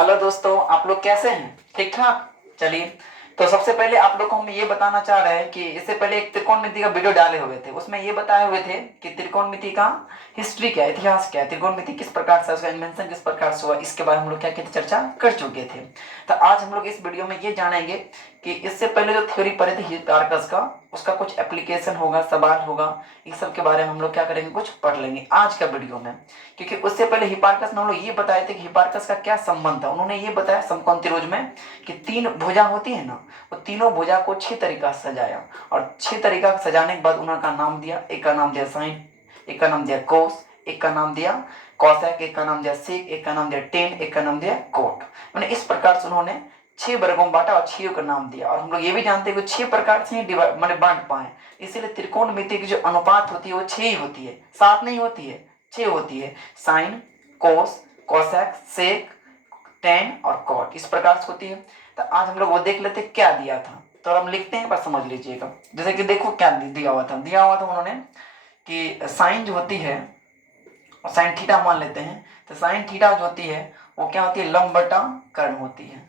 Hello दोस्तों, आप लोग कैसे हैं? ठीक ठाक। चलिए, तो सबसे पहले आप लोग को हम ये बताना चाह रहे हैं कि इससे पहले एक त्रिकोणमिति का वीडियो डाले हुए थे। उसमें ये बताए हुए थे कि त्रिकोणमिति का हिस्ट्री क्या है, इतिहास क्या है, त्रिकोणमिति किस प्रकार से, उसका इन्वेंशन किस प्रकार से हुआ, इसके बारे में हम लोग क्या क्या चर्चा कर चुके थे। तो आज हम लोग इस वीडियो में ये जानेंगे कि इससे पहले जो थ्योरी पढ़े थे हिप्पार्कस का, उसका कुछ एप्लीकेशन होगा, सवाल होगा, इस सब के बारे में हम लोग क्या करेंगे, कुछ पढ़ लेंगे आज का वीडियो में। क्योंकि उससे पहले हिप्पार्कस में हम लोग ये बताए थे कि हिप्पार्कस का क्या संबंध था। उन्होंने ये बताया समकोण त्रिभुज में कि तीन भुजा होती है ना, वो तीनों भुजा को 6 तरीका से सजाया, और 6 तरीका सजाने के बाद उन्होंने नाम दिया। एक का नाम दिया साइन, एक का नाम दिया कोस, एक का नाम दिया कॉसेक, एक का नाम दिया सेक, एक का नाम दिया टेन, एक का नाम दिया कोट। मैंने इस प्रकार से उन्होंने 6 वर्गों में बांटा और 6 का नाम दिया। और हम लोग ये भी जानते हैं कि 6 प्रकार से ही मैंने बांट पाए, इसीलिए त्रिकोणमिति की जो अनुपात होती है वो 6 ही होती है, 7 नहीं होती है, 6 होती है। साइन, कोस, कोसेक, सेक, टेन और कॉट, इस प्रकार से होती है। तो आज हम लोग वो देख लेते क्या दिया था, तो हम लिखते हैं, बस समझ लीजिएगा। जैसे कि देखो क्या दिया हुआ था उन्होंने कि साइन जो होती है, साइन थीटा मान लेते हैं, तो साइन थीटा जो होती है वो क्या होती है, लंब बटा कर्ण होती है,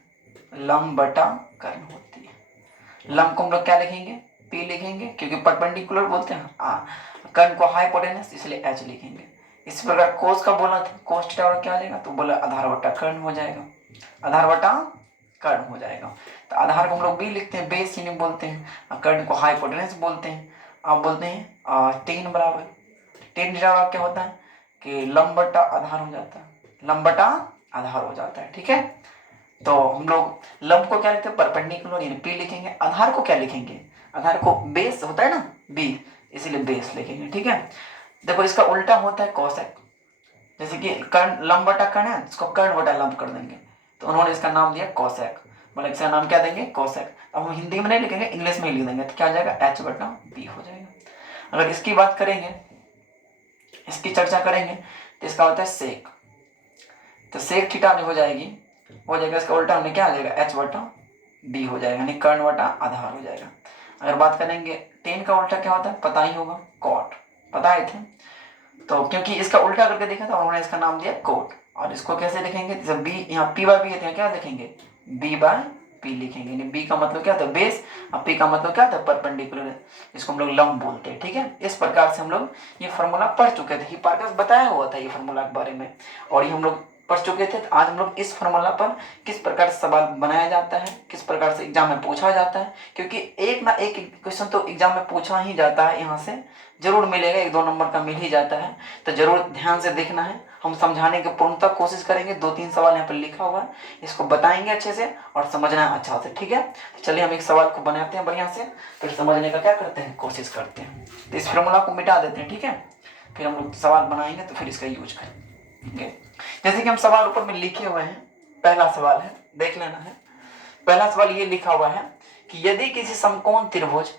लंब बटा कर्ण होती है। लंब को हम लोग क्या लिखेंगे, पी लिखेंगे, क्योंकि परपेंडिकुलर बोलते हैं। कर्ण को हाइपोटेनस, इसलिए एच लिखेंगे। इसी प्रकार कोस का बोला था, कोस थीटा और क्या आ जाएगा, तो बोला आधार बटा कर्ण हो जाएगा, आधार बटा कर्ण हो जाएगा। तो आधार को हम लोग बी लिखते हैं, बेस इन्हें बोलते हैं, कर्ण को हाइपोटेनस बोलते हैं। आप बोलते हैं टेन बराबर, टेन थीटा बराबर क्या होता है कि लंब बटा आधार हो जाता है, लंब बटा आधार हो जाता है। ठीक है, तो हम लोग लंब को क्या लिखते हैं, परपेंडिकुलर यानी पी लिखेंगे। आधार को क्या लिखेंगे, आधार को बेस होता है ना बी, इसीलिए बेस लिखेंगे। ठीक है, देखो इसका उल्टा होता है कॉसेक। जैसे कि कर्ण लंब बटा कर्ण है, इसको कर्ण बटा लंब कर देंगे, तो उन्होंने इसका नाम दिया कॉसेक, मतलब इसका नाम क्या देंगे, कॉसेक। अब हम हिंदी में नहीं लिखेंगे, इंग्लिश में ही लिख देंगे, तो क्या आ जाएगा, एच बटा बी हो जाएगा। अगर इसकी बात करेंगे, इसकी चर्चा करेंगे, तो इसका होता है सेक। तो सेक थीटा जो हो जाएगा इसका उल्टा हमने क्या आ जाएगा, एच बटा बी हो जाएगा, यानी कर्ण बटा आधार हो जाएगा। अगर बात करेंगे टेन का उल्टा क्या होता है, पता ही होगा, कॉट, पता है थे। तो क्योंकि इसका उल्टा करके देखा था उन्होंने इसका नाम दिया कोट। और इसको कैसे लिखेंगे, जब बी यहाँ पी बाय बी है, क्या लिखेंगे, बी बाय पी लिखेंगे। यानी बी का मतलब क्या था, बेस, और पी का मतलब क्या था, परपेंडिकुलर, जिसको हम लोग लंब बोलते हैं। ठीक है, इस प्रकार से हम लोग ये फॉर्मूला पढ़ चुके थे, हिप्पार्कस बताया हुआ था ये फॉर्मूला के बारे में, और ये हम लोग पढ़ चुके थे। आज हम लोग इस फॉर्मूला पर किस प्रकार से सवाल बनाया जाता है, किस प्रकार से एग्जाम में पूछा जाता है, क्योंकि एक ना एक क्वेश्चन तो एग्जाम में पूछा ही जाता है, यहाँ से जरूर मिलेगा, 1-2 नंबर का मिल ही जाता है। तो जरूर ध्यान से देखना है, हम समझाने की पूर्णतः कोशिश करेंगे। 2-3 सवाल यहाँ पर लिखा हुआ है, इसको बताएंगे अच्छे से और समझना है अच्छा से। ठीक है, तो चलिए हम एक सवाल को बनाते हैं बढ़िया से, फिर समझने का क्या करते हैं, कोशिश करते हैं। तो इस फॉर्मूला को मिटा देते हैं, ठीक है, फिर हम लोग सवाल बनाएंगे तो फिर इसका यूज करेंगे। जैसे कि हम सवाल ऊपर में लिखे हुए हैं, पहला सवाल है, देख लेना है। पहला सवाल ये लिखा हुआ है कि यदि किसी समकोण त्रिभुज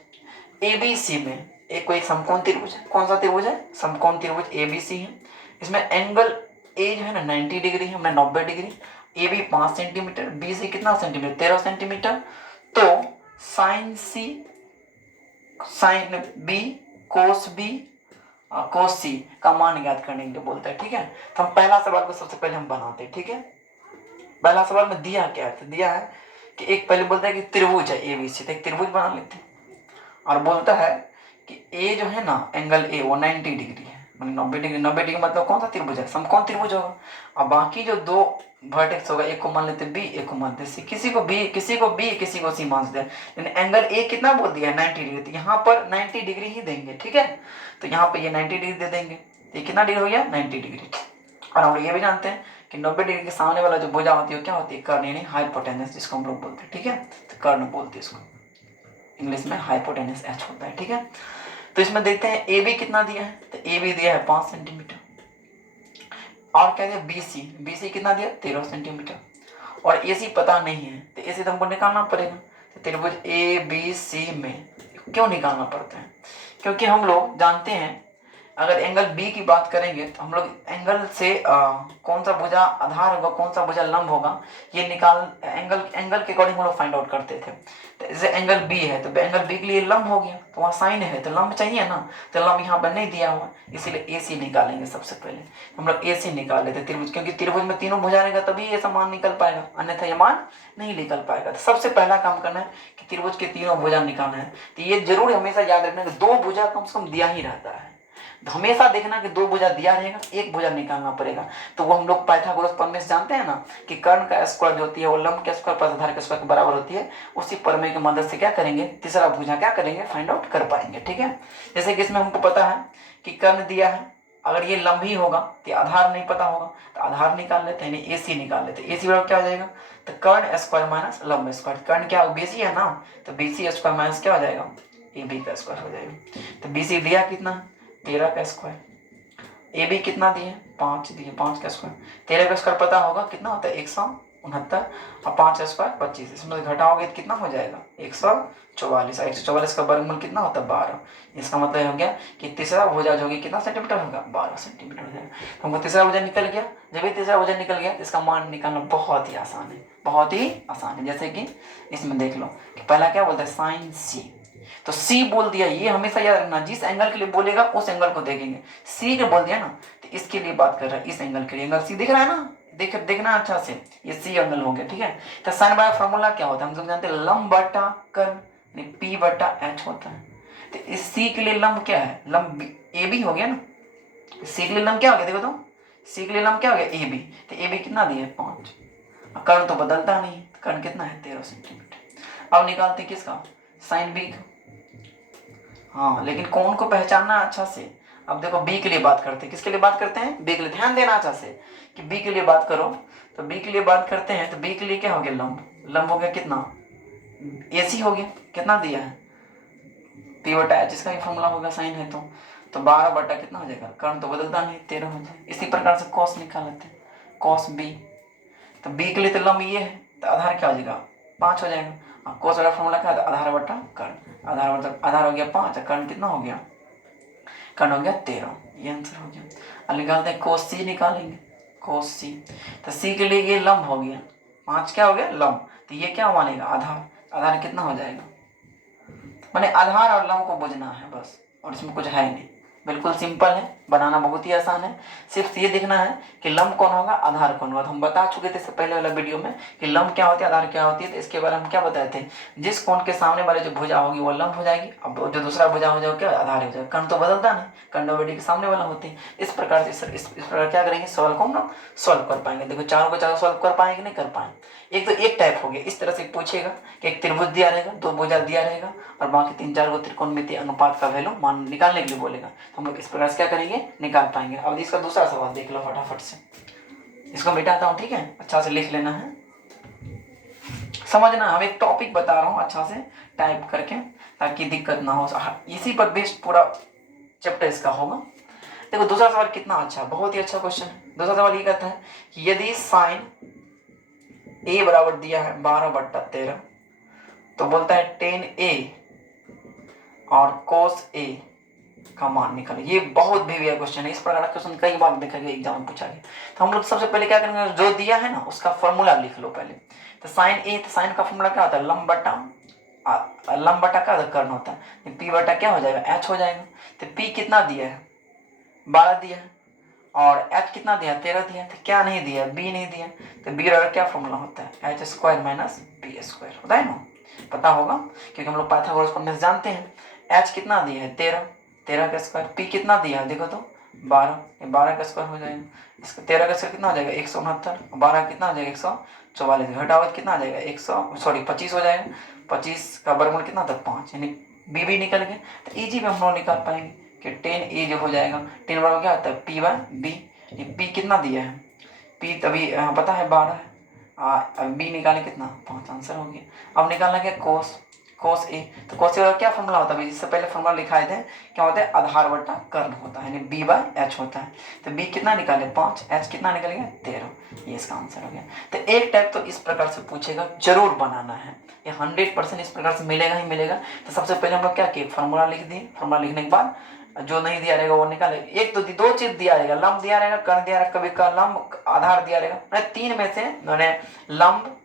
एबीसी में, एक कोई समकोण त्रिभुज है, कौन सा त्रिभुज है, समकोण त्रिभुज एबीसी है, इसमें एंगल ए जो है ना 90 डिग्री है, मैं 90 degree, A B 5 centimetre, B C कितना सेंटीमीटर, 13 सेंटीमीटर। तो sine C, sine B, cos B, cos C का मान ज्ञात करने के लिए बोलता है। ठीक है, तो हम पहला सवाल को सबसे पहले हम बनाते हैं। ठीक है, पहला सवाल में दिया क्या है, तो दिया है कि एक पहले बोलता है कि त्रिभुज है एबीसी, तो एक त्रिभुज बना लेते हैं। और बोलता है कि ए जो है ना, एंगल ए वो 90 डिग्री है, मतलब 90 डिग्री, 90 डिग्री मतलब कौन सा त्रिभुज है, समकोण त्रिभुज होगा। और बाकी जो दो वर्टेक्स होगा, एक को मान लेते बी, एक को मानते सी, किसी को बी, किसी को बी, किसी को सी मान दें। लेकिन एंगल ए कितना बोल दिया है, 90 डिग्री, तो यहाँ पर 90 डिग्री ही देंगे। ठीक है, तो यहाँ पे ये 90 डिग्री दे देंगे, तो ये कितना डिग्री हो गया, 90 डिग्री। और हम लोग ये भी जानते हैं कि 90 डिग्री के सामने वाला जो भुजा होती है क्या होती है, कर्ण, यानी हाइपोटेनस, जिसको हम लोग बोलते हैं। ठीक है, तो कर्ण बोलते हैं इसको, इंग्लिश में हाइपोटेनस एच होता है। ठीक है, तो इसमें देखते हैं ए बी कितना दिया है, तो ए बी दिया है 5 सेंटीमीटर, और क्या दिया बी सी, बी सी कितना दिया 13 सेंटीमीटर, और ए सी पता नहीं है, तो ए सी तो हमको निकालना पड़ेगा। तो त्रिभुज ए बी सी में क्यों निकालना पड़ता है, क्योंकि हम लोग जानते हैं अगर एंगल बी की बात करेंगे तो हम लोग एंगल से कौन सा भुजा आधार होगा, कौन सा भुजा लंब होगा, ये निकाल एंगल एंगल के अकॉर्डिंग हम लोग फाइंड आउट करते थे। तो जैसे एंगल बी है तो एंगल बी के लिए लंब हो गया, तो वहाँ साइन है तो लंब चाहिए ना, तो लंब यहाँ पर नहीं दिया हुआ, इसीलिए ए सी निकालेंगे। सबसे पहले हम लोग ए सी निकाल लेते त्रिभुज, क्योंकि त्रिभुज में तीनों भुजा रहेगा तभी ये मान निकल पाएगा, अन्यथा ये मान नहीं निकल पाएगा। तो सबसे पहला काम करना है कि त्रिभुज के तीनों भुजा निकालना है। तो ये जरूर हमेशा याद रखना कि दो भुजा कम से कम दिया ही रहता है, तो हमेशा देखना कि दो भुजा दिया रहेगा, एक भुजा निकालना पड़ेगा। तो वो हम लोग पाइथागोरस प्रमेय से जानते हैं ना कि कर्ण का स्क्वायर जो होती है वो लंब के स्क्वायर प्लस आधार के स्क्वायर के बराबर होती है। उसी प्रमेय की मदद से क्या करेंगे, तीसरा भुजा क्या करेंगे, फाइंड आउट कर पाएंगे। ठीक है, जैसे कि इसमें हमको पता है कि कर्ण दिया है, अगर ये लंब ही होगा तो आधार नहीं पता होगा, तो आधार निकाल लेते हैं, ए सी निकाल लेते हैं। ए सी बराबर क्या हो जाएगा, तो कर्ण स्क्वायर माइनस लंब स्क्वायर, कर्ण क्या बीसी है ना, तो बीसी स्क्वायर माइनस क्या हो जाएगा, ए बी का स्क्वायर हो जाएगा। तो बीसी दिया कितना, 13 का स्क्वायर, ए बी कितना दिए, 5 दिए, 5 का स्क्वायर, 13 का स्क्वायर पता होगा कितना होता है 169, और 5 का स्क्वायर 25, इसमें से घटाओगे तो कितना हो जाएगा 144, 144 का वर्गमूल कितना होता है 12। इसका मतलब हो गया कि तीसरा भुजा जो होगी कितना सेंटीमीटर होगा, 12 सेंटीमीटर हो जाएगा। तो हमको तीसरा भुजा निकल गया। जब ये तीसरा भुजा निकल गया तो इसका मान निकालना बहुत ही आसान है, बहुत ही आसान है। जैसे कि इसमें देख लो कि पहला क्या बोलता है साइन सी, तो सी बोल दिया, ये हमेशा याद रखना, जिस एंगल के लिए बोलेगा उस एंगल को देखेंगे। सी के बोल दिया ना तो इसके लिए बात कर रहा है, इस एंगल के लिए एंगल सी दिख रहा है ना, देखना अच्छा से, ये सी एंगल हो गया। ठीक है, तो साइन बाय फॉर्मूला क्या होता है, हम सब जानते हैं लंब बटा कर्ण, पी बटा एच होता है। तो इस सी के लिए लंब क्या है, लंब ए बी हो गया ना, सी के लिए लंब क्या हो गया, देखो तो सी के लिए लंब क्या हो गया ए बी, तो ए बी कितना दिया 5, कर्ण तो बदलता नहीं, कर्ण कितना है 13 सेंटीमीटर। अब निकालते किसका, साइन बी का। हाँ, लेकिन कौन को पहचानना अच्छा से। अब देखो बी के लिए बात करते हैं, किसके लिए बात करते हैं, बी के लिए। ध्यान देना अच्छा से कि बी के लिए बात करो, तो बी के लिए बात करते हैं, तो बी के लिए क्या हो गया लंब, लंब हो गया कितना, ए सी हो गया, कितना दिया है पी बटा एच, इसका ही फॉर्मूला होगा साइन है तो 12 बटा कितना हो जाएगा, कर्ण तो बदलता नहीं 13 हो जाएगा। इसी प्रकार से कॉस निकाल लेते हैं, कॉस बी, तो बी के लिए तो लंब ये है, तो आधार क्या हो जाएगा 5 हो जाएगा। अब कोस वाला फॉर्मूला क्या है, आधार बटा कर्ण, आधार बटा आधार हो गया 5, कर्ण कितना हो गया, कर्ण हो गया 13, ये आंसर हो गया। अब निकालते हैं कोस सी निकालेंगे, कोस सी, तो सी के लिए ये लंब हो गया 5, क्या हो गया लंब, तो ये क्या मानेगा आधार, आधार कितना हो जाएगा, माने आधार और लंब को बुझना है बस, और इसमें कुछ है नहीं, बिल्कुल सिंपल है, बनाना बहुत ही आसान है। सिर्फ ये देखना है कि लंब कौन होगा, आधार कौन होगा। हम बता चुके थे इससे पहले वाला वीडियो में कि लंब क्या होती है, आधार क्या होती है। तो इसके बारे में हम क्या बताए थे, जिस कोण के सामने वाले जो भुजा होगी वो लंब हो जाएगी, अब जो दूसरा भुजा हो जाएगा क्या आधार हो जाएगा। कर्ण तो बदलता नहीं, कर्ण के सामने वाला होते हैं। इस प्रकार से इस प्रकार क्या करेंगे, सवाल को हम लोग सॉल्व कर पाएंगे। देखो चारों को चारों सॉल्व कर पाएंगे कि नहीं कर पाएंगे। एक तो एक टाइप हो गया, इस तरह से पूछेगा कि एक त्रिभुज दिया रहेगा, दो भुजा दिया रहेगा, और बाकी 3-4 को त्रिकोणमितीय अनुपात का वैल्यू मान निकालने के लिए बोलेगा, तो हम लोग इस प्रकार से क्या करेंगे, निकाल पाएंगे। अब इसका दूसरा सवाल देख लो फटाफट से, इसको मिटाता हूँ, ठीक है, अच्छा से लिख लेना है, समझना। हम एक टॉपिक बता रहा हूँ अच्छा से टाइप करके, ताकि दिक्कत ना हो, इसी पर बेस्ड पूरा चैप्टर इसका होगा। देखो दूसरा सवाल कितना अच्छा, बहुत ही अच्छा क्वेश्चन है। दूसरा सवाल ये कहता है कि यदि साइन ए बराबर दिया है 12/13, तो बोलता है टेन ए और कोस ए का मान निकालें। ये बहुत भी क्वेश्चन है, इस प्रकार का क्वेश्चन कई बार देखा गया, एग्जाम में पूछा गया। तो हम लोग सबसे पहले क्या करेंगे, जो दिया है ना उसका फॉर्मूला लिख लो पहले। तो साइन ए, तो साइन का फॉर्मूला क्या होता है, लंब बटा का कर्ण होता है, पी बटा क्या हो जाएगा एच हो जाएगा। तो पी कितना दिया है 12 दिया है, और एच कितना दिया 13 दिया, तो क्या नहीं दिया, बी नहीं दिया। तो बी और क्या फॉर्मूला होता है, H square minus B square, होता है ना, पता होगा क्योंकि हम लोग पाइथागोरस प्रमेय जानते हैं। एच कितना दिया है 13, 13 का स्क्वायर, पी कितना दिया है देखो तो 12, 12 का स्क्वायर हो जाएगा। इसका 13 का स्क्वायर कितना हो जाएगा 169, 12 कितना हो जाएगा 144, घटाओ कितना आ जाएगा 25 हो जाएगा। 25 का वर्गमूल कितना था 5, यानी बी भी निकल गया। तो इजी में हम लोग निकाल पाएंगे कि 10 ए जो हो जाएगा, 10 बराबर क्या होता है पी बाय बी। पी कितना दिया है, पी तभी पता है 12 है, बी निकाले कितना 5, आंसर हो गया। अब निकालना क्या कोस ए, तो कोस ए का क्या फॉर्मूला होता है, इससे पहले फॉर्मूला लिखाए थे, क्या होता है आधार बटा कर्ण होता है, यानी बी बाय एच होता है। तो बी कितना निकाले 5, एच कितना निकलेगा 13, ये इसका आंसर हो गया। तो एक टाइप तो इस प्रकार से पूछेगा, जरूर बनाना है, ये 100% इस प्रकार से मिलेगा ही मिलेगा। तो सबसे पहले हम लोग क्या किए, फॉर्मूला लिख दिए, फॉर्मूला लिखने के बाद जो नहीं दिया रहेगा वो निकालेगा। एक तो दो चीज दिया रहेगा, लंब दिया रहेगा, कर्ण दिया रहेगा, कभी का लंब आधार दिया रहेगा। मैंने तीन में से मैंने लंब,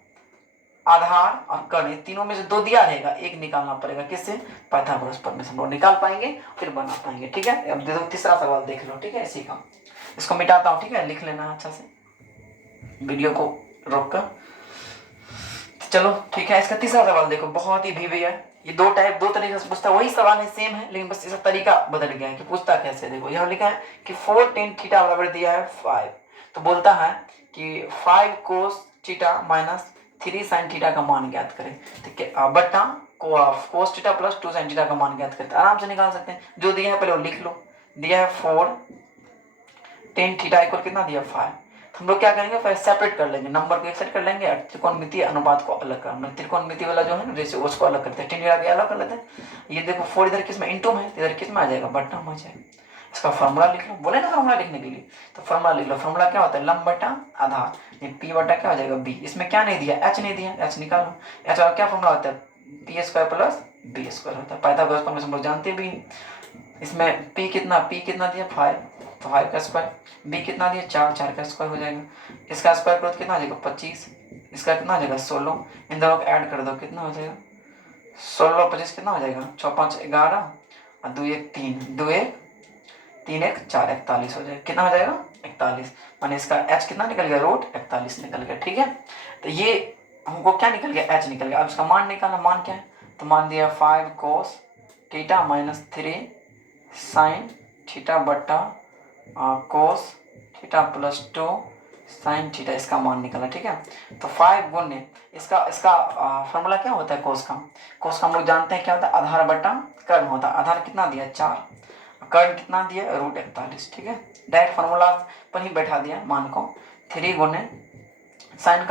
आधार और कर्ण, तीनों में से दो दिया रहेगा, एक निकालना पड़ेगा। किससे? पाइथागोरस प्रमेय से हम लोग निकाल पाएंगे, फिर बना पाएंगे। ठीक है, अब देखो तीसरा सवाल देख लो। ठीक है, इसी का इसको मिटाता हूँ। ठीक है, लिख लेना अच्छा से वीडियो को रोक कर। चलो ठीक है, इसका तीसरा सवाल देखो, बहुत ही भी है। ये दो तरीके से पूछता है, वही सवाल है, सेम है, लेकिन बस इसका तरीका बदल गया है कि पूछता कैसे। देखो यहाँ लिखा है कि 4 tan थीटा बराबर दिया है 5, तो बोलता है कि 5 cos theta minus 3 sin theta का मान ज्ञात करें। ठीक है, बट्टा cos theta plus 2 sin theta का मान ज्ञात करें। आराम से निकाल सकते हैं, जो दिया है पहले वो लिख लो। दिया है 4 tan थीटा इक्वल कितना दिया 5। हम लोग क्या करेंगे, फिर सेपरेट कर लेंगे, नंबर को एक सेट कर लेंगे और त्रिकोणमितीय अनुपात को अलग करना। त्रिकोणमितीय वाला जो है ना रेशियो, उसको अलग करते हैं, tan थीटा के अलग कर लेते हैं। ये देखो 4 इधर किस में इनटू में, इधर किस में आ जाएगा, बट्टा में आ जाएगा। इसका फॉर्मूला लिख लो, बोले ना फॉर्मूला लिखने के लिए, तो फॉर्मूला लिख लो। फॉर्मूला क्या होता है, लंब बटा आधार, ये पी बटा क्या हो जाएगा बी। इसमें क्या नहीं दिया, एच नहीं दिया, एच निकालो। एच का क्या फॉर्मूला होता है, P square plus B square होता है। पाइथागोरस प्रमेय हम लोग जानते भी। इसमें पी कितना दिया 5, तो 5 का स्क्वायर, बी कितना दिया 4, 4 का स्क्वायर हो जाएगा। इसका स्क्वायर करो तो कितना हो जाएगा 25, इसका कितना हो जाएगा 16। इन दोनों को ऐड कर दो, कितना हो जाएगा 16 25 कितना हो जाएगा 6 5 11 और 2 1 3, 2 1 3 1 4, 41 हो जाएगा। कितना हो जाएगा 41, माने इसका एच कितना निकल गया, रूट 41 निकल गया। ठीक है, तो ये हमको क्या निकल गया, एच निकल गया। अब इसका मान निकालना, मान क्या है, तो मान दिया 5 cos theta minus 3 sin theta बट्टा cos theta plus 2 sin theta, इसका मान निकला। ठीक है, तो 5 गुने इसका फॉर्मूला क्या होता है, कोस का हम लोग जानते हैं क्या होता है, आधार बटा कर्ण होता है। आधार कितना दिया 4, कर्ण कितना दिया रूट 41। ठीक है, डायरेक्ट फॉर्मूला पर ही बैठा दिया मान को। 3 गुने साइन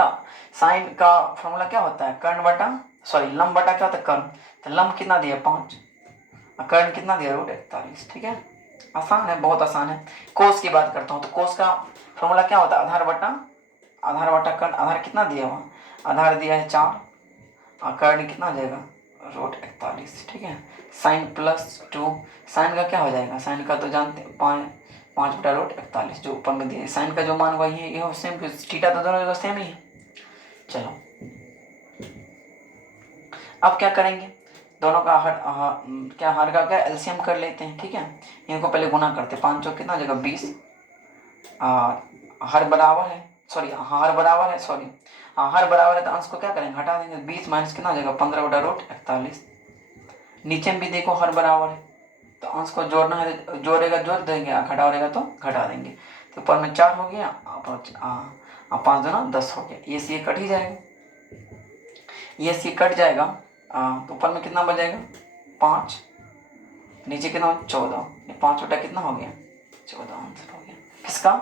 का फॉर्मूला क्या होता है, कर्ण बटा लंब बटा क्या होता है कर्ण, तो लंब कितना दिया 5, कर्ण कितना दिया रूट 41। ठीक है, आसान है, बहुत आसान है। कोस की बात करता हूँ, तो कोस का फॉर्मूला क्या होता है, आधार बटा कर्ण। आधार कितना दिया हुआ, आधार दिया है 4 और कर्ण कितना हो जाएगा रूट 41। ठीक है, साइन प्लस 2, साइन का क्या हो जाएगा, साइन का तो जानते हैं 5 बटा रूट 41 जो ऊपर में दिया। साइन का जो मान हुआ ये सेम, थीटा तो दोनों सेम ही है। चलो अब क्या करेंगे, दोनों का हर का क्या एलसीएम कर लेते हैं। ठीक है, इनको पहले गुना करते, 5 चौक कितना हो जाएगा 20, हर बराबर है हर बराबर है तो अंश को क्या करेंगे, हटा देंगे। 20 माइनस कितना हो जाएगा 15 बटा रूट 41। नीचे में भी देखो हर बराबर है, तो अंश को जोड़ना है, जोड़ेगा जोड़ देंगे, घटाओगे तो घटा देंगे। तो ऊपर में 4 हो गया, 5 दूना 10 हो गया। ये सी कट ही जाएगा, ये सी कट जाएगा, तो ऊपर में कितना बचेगा 5, नीचे कितना 14, 5 बटा कितना हो गया 14, आंसर हो गया किसका,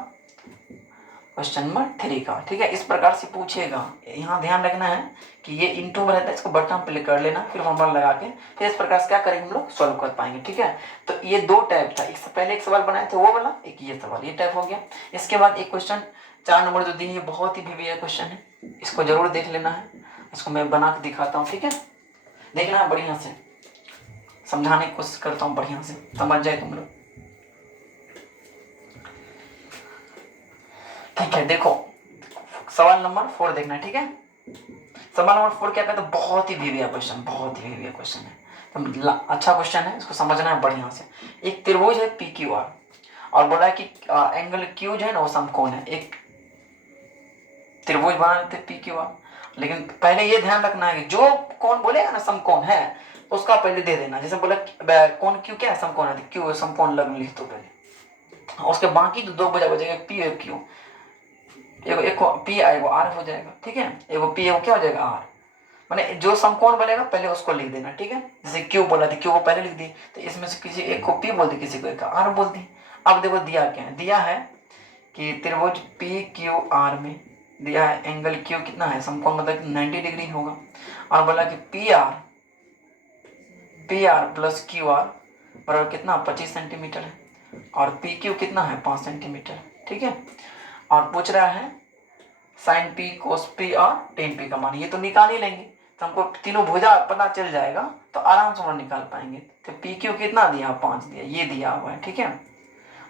क्वेश्चन नंबर 3 का। ठीक है, इस प्रकार से पूछेगा। यहाँ ध्यान रखना है कि ये इनटू में रहता है, इसको बटन पे कर लेना, फिर फॉर्मूला लगा के फिर इस प्रकार से क्या करेंगे हम लोग सॉल्व कर पाएंगे। ठीक है, तो ये दो टाइप था, इससे पहले एक सवाल बनाए थे वो वाला, एक ये सवाल, ये टाइप हो गया। इसके बाद एक क्वेश्चन 4 नंबर जो दी है, बहुत ही वीवीआई क्वेश्चन है, इसको जरूर देख लेना है। इसको मैं बना के दिखाता हूँ, ठीक है, देखना है बढ़िया से, समझाने की कोशिश करता हूँ बढ़िया से, समझ जाए तुम लोग। ठीक है, देखो सवाल नंबर 4 देखना है। ठीक है, सवाल नंबर 4 क्या कहता है, बहुत ही वीवीआई क्वेश्चन, बहुत ही वीवीआई क्वेश्चन है, तो अच्छा क्वेश्चन है, इसको समझना है बढ़िया से। एक त्रिभुज है पी क्यू आर और बोला है कि एंगल क्यू जो है ना वो समकोण है। एक त्रिभुज बना लेते पी क्यू आर, लेकिन पहले ये ध्यान रखना है कि जो कौन बोलेगा ना समकोण है उसका पहले दे देना। जैसे बोला कौन क्यू क्या है समकोण है, क्यू समकोण लग्न लिख दो पहले, उसके बाकी जो दो बजा बचेगा पी और क्यू, एक पी आएगा आर हो जाएगा। ठीक है, एगो पी एगो क्या हो जाएगा आर, माने जो समकोण बनेगा पहले उसको लिख देना। ठीक है, जैसे क्यू बोला था क्यू को पहले लिख दी, तो इसमें से किसी एक को पी बोल दी, किसी को एक आर बोल दी। अब देखो दिया क्या है, दिया है कि त्रिभुज पी क्यू आर में दिया है एंगल क्यू कितना है, समकोण मतलब 90 डिग्री होगा, और बोला कि P R plus Q are बराबर कितना 25 सेंटीमीटर है, और पी क्यू कितना है 5 सेंटीमीटर। ठीक है, और पूछ रहा है साइन पी कोस पी और टेन पी का मान, ये तो निकाल ही लेंगे, तो हमको तीनों भुजा पता चल जाएगा, तो आराम से हम निकाल पाएंगे। तो पी क्यू कितना दिया, 5 दिया, ये दिया हुआ है, ठीक है।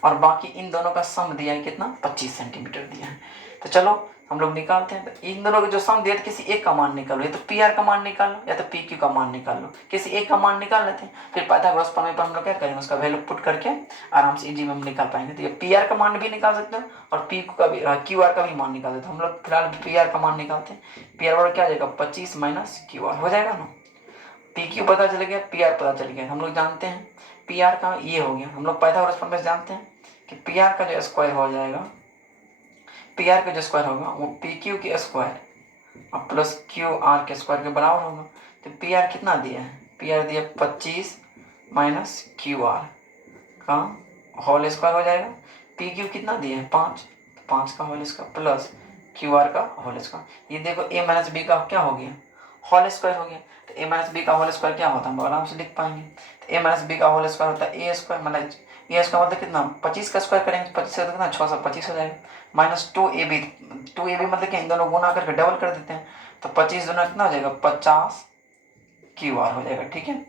और बाकी इन दोनों का सम दिया है कितना, 25 सेंटीमीटर दिया है। तो चलो हम लोग निकालते हैं। तो इन दोनों का जो सम दिया, किसी एक का मान निकालो, या तो पी आर का मान निकाल लो या तो पी क्यू का मान निकाल लो, किसी एक का मान निकाल लेते हैं। फिर पाइथागोरस प्रमेय पर हम लोग क्या करेंगे, उसका वैल्यू पुट करके आराम से इजी में हम निकाल पाएंगे। तो ये पी आर का मान भी निकाल सकते हो और पी का भी, क्यू आर का भी मान निकाल सकते हो। हम लोग फिलहाल पी आर का मान निकालते हैं। पी आर क्या आ जाएगा, 25 माइनस क्यू आर हो जाएगा ना। पी क्यू पता चल गया, पी आर पता चल गया। हम लोग जानते हैं पी आर का ये हो गया। हम लोग पाइथागोरस प्रमेय से जानते हैं कि पी आर का जो स्क्वायर हो जाएगा, पी आर का जो स्क्वायर होगा वो पी क्यू के स्क्वायर और प्लस क्यू आर के स्क्वायर के बराबर होगा। तो पी आर कितना दिया है, पी आर दिया 25 माइनस क्यू आर का होल स्क्वायर हो जाएगा। पी क्यू कितना दिया है, 5, 5 का whole square plus Q R का होल स्क्वायर। ये देखो ए माइनस बी का क्या हो गया, होल स्क्वायर हो गया। तो ए माइनस बी का होल स्क्वायर क्या होता है, हम आराम से लिख पाएंगे। तो ए माइनस बी का होल स्क्वायर होता है ए स्क्वायर, मतलब ए स्क्वायर मतलब कितना, 25 का स्क्वायर करेंगे 25 से कितना, 625 हो जाएगा। माइनस 2ab, 2ab मतलब कि इन दोनों गुना करके डबल कर देते हैं। तो 25 दोनों कितना हो जाएगा, 50 क्यू आर हो जाएगा, ठीक है।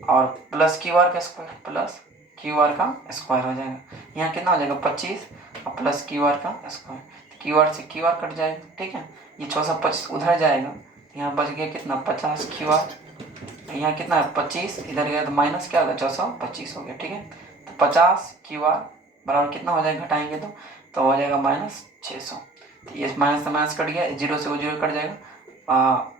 और प्लस क्यू आर का स्क्वायर, प्लस क्यू आर का स्क्वायर हो जाएगा। यहाँ कितना हो जाएगा, 25 और प्लस क्यू आर का स्क्वायर। क्यू आर से क्यू आर कट जाएगा, ठीक है। ये 625 उधर जाएगा, यहाँ बच गया कितना, 50 क्यू आर। यहाँ कितना है, 25, इधर गया तो माइनस क्या होगा, 625 हो गया, ठीक है। तो 50 क्यू आर बराबर कितना हो जाएगा, घटाएंगे तो हो जाएगा माइनस 600। तो ये माइनस से माइनस कट गया, जीरो से वो जीरो कट जाएगा।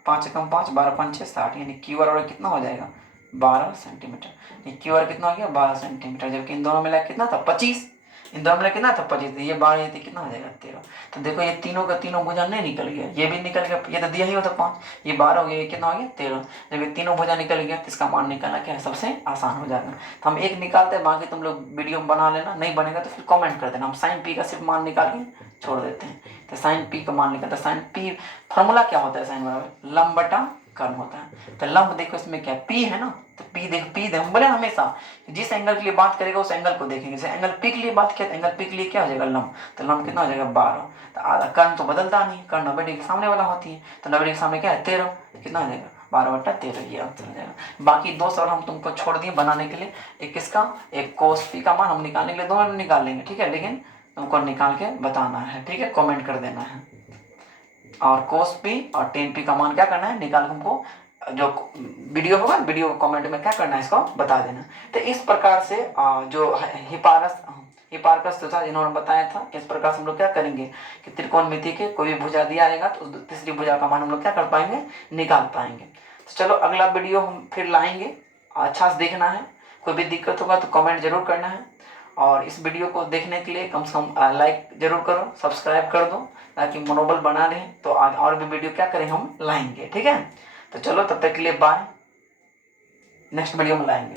5 कम 5, 12 5 6 60, यानी क्यू आर कितना हो जाएगा, 12 सेंटीमीटर। ये क्यू आर कितना हो गया, 12 सेंटीमीटर। जबकि इन दोनों मिला कितना था, 25, इन दोनों मिला कितना था, 25। ये 12 ये कितना हो जाएगा, 13। तो देखो ये तीनों का तीनों भुजा नहीं निकल गया, ये भी निकल गया, ये तो दिया ही होता 5, ये 12 हो गया, ये कितना हो गया, 13। जब ये तीनों भुजा निकल गया तो इसका मान निकालना क्या है, सबसे आसान हो जाएगा। तो हम एक निकालते हैं, बाकी तुम लोग वीडियो में बना लेना, नहीं बनेगा तो फिर कमेंट कर देना। हम साइन पी का सिर्फ मान निकाल के छोड़ देते हैं। तो साइन पी का मान निकालते हैं। साइन पी फॉर्मूला क्या होता है, साइन बराबर लंब बटा कर्ण होता है। तो लंब देखो इसमें क्या पी है ना, तो पी देखो, पी हम बोले हमेशा जिस एंगल के लिए बात करेगा उस एंगल को देखेंगे। जैसे एंगल पी के लिए बात किया तो एंगल पी के लिए क्या हो जाएगा, लंब। तो लंब कितना हो जाएगा, 12। तो आधा कर्ण तो बदलता नहीं, कर्ण 90 डिग्री सामने वाला होती है, तो 90 डिग्री सामने क्या है, 13। कितना हो जाएगा, 12/13, ये आंसर हो जाएगा। बाकी 2 सवाल हम तुमको छोड़ दिए बनाने के लिए, एक किसका, एक कोस पी का मान हम निकालने के लिए दोनों निकाल लेंगे, ठीक है। लेकिन तुमको निकाल के बताना है, ठीक है, कमेंट कर देना है। और कोस पी और टेन पी का मान क्या करना है, निकाल हमको जो वीडियो होगा, वीडियो कमेंट में क्या करना है इसको बता देना। तो इस प्रकार से जो हिपार्कस था इन्होंने बताया था, इस प्रकार से हम लोग क्या करेंगे कि त्रिकोणमिति के कोई भी भुजा दिया रहेगा तो तीसरी भुजा का मान हम लोग क्या कर पाएंगे, निकाल पाएंगे। तो चलो अगला वीडियो हम फिर लाएंगे, अच्छा से देखना है। कोई भी दिक्कत होगा तो कमेंट जरूर करना है। और इस वीडियो को देखने के लिए कम से कम लाइक जरूर करो, सब्सक्राइब कर दो, ताकि मनोबल बना रहे। तो आज और भी वीडियो क्या करें, हम लाएंगे, ठीक है। तो चलो तब तक के लिए बाय, नेक्स्ट वीडियो में लाएंगे।